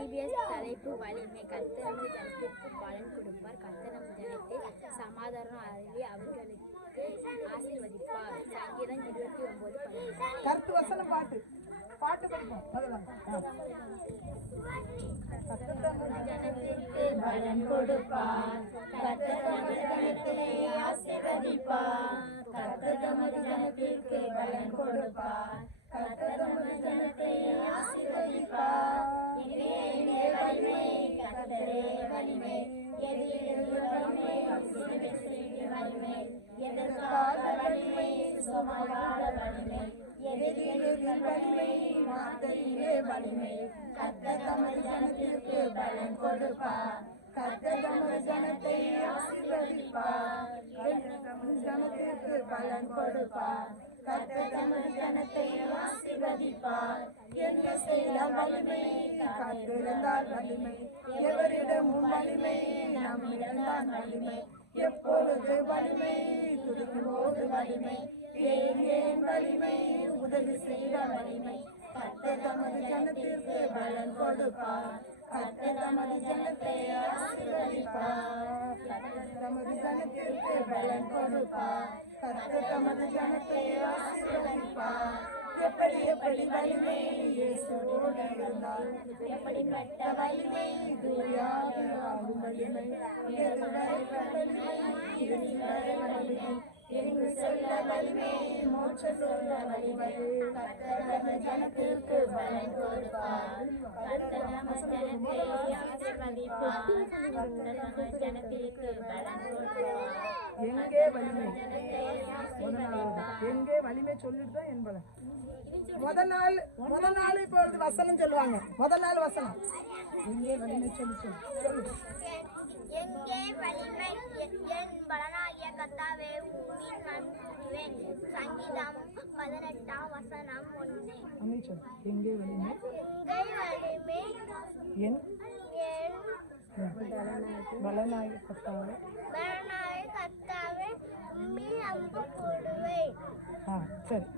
EPS தலைப்பு வலிமை. கர்த்தர் நமது ஜனத்திற்கு பலன் கொடுப்பார். கர்த்தர் நம் ஜனத்தை சமாதானம் அருளி அவர்களுக்கு ஆசீர்வதிப்பார். சங்கீதம் இருபத்தி ஒன்பது கருத்து வசனம் பாட்டு. பாட்டு ஜனத்திற்கு பலன் கொடுப்பார். கர்த்தர் நமது ஜனத்திலே ஆசீர்வதிப்பார். கர்த்தர் நமது ஜனத்திற்கு பலன் கொடுப்பார். வலிமை எது வலிமை சிறுமிக்கு வலிமை எதற்காக வலிமை வலிமை வலிமை. வார்த்தையிலே வலிமை ஜனத்திற்கு பலன் கொடுப்பார். ஜனத்தை ஆசீர்வதிப்பார். ஜனத்திற்கு பலன் கொடுப்பார். என்ன செய்த வலிமை காத்திருந்தால் வலிமை எவரிடமும் வலிமை நம்மிடம்தான் வலிமை எப்பொழுது வலிமை துடிக்கும் போது வலிமை ஏன் ஏன் வலிமை உதவி செய்த வலிமை தமது ஜனத்திற்கு பலன் கொடுப்பார். கத்த தமது ஜனத்தை தமது ஜனத்திற்கு பலன் கொடுப்பார் கத்து தமது ஜனத்தை ஆசீர்வதிப்பார் எப்படி எப்படி வலிமை இயேசுவோடு இருந்தால் எப்படிப்பட்ட வலிமை தூயாது வலிமை எதுவரை வலிமை இதுவரை வலிமை என்று சொல்ல வலிமை மோட்ச சொல்ல வலிமை. கர்த்தர் ஜனத்திற்கு பலன் கொடுப்பார். கர்த்தர் ஜனத்தை ஆசீர்வதிப்பார். கர்த்தர் ஜனத்திற்கு பலன் கொடுப்பார். எங்கே வலிமை? எங்கே வலிமை சொல்லிட்டு தான் என்பதை முத நாள் முத நாள் இப்போ வந்து வசனம் சொல்லுவாங்க. முத நாள் வசனம். எங்கே வலிமை சொல்லி சொல்லு. எங்கே வலிமை என் பலனாகிய கத்தாவே உம்மின் நன்றிவேன் சங்கீதம் பதினெட்டாம் வசனம் ஒன்று எங்கே வலிமை எங்கே வலிமை என் பலனாய கத்தாவே பலனாகிய கத்தாவே உம்மின் அன்பு கூடுவேன் ஆ சரி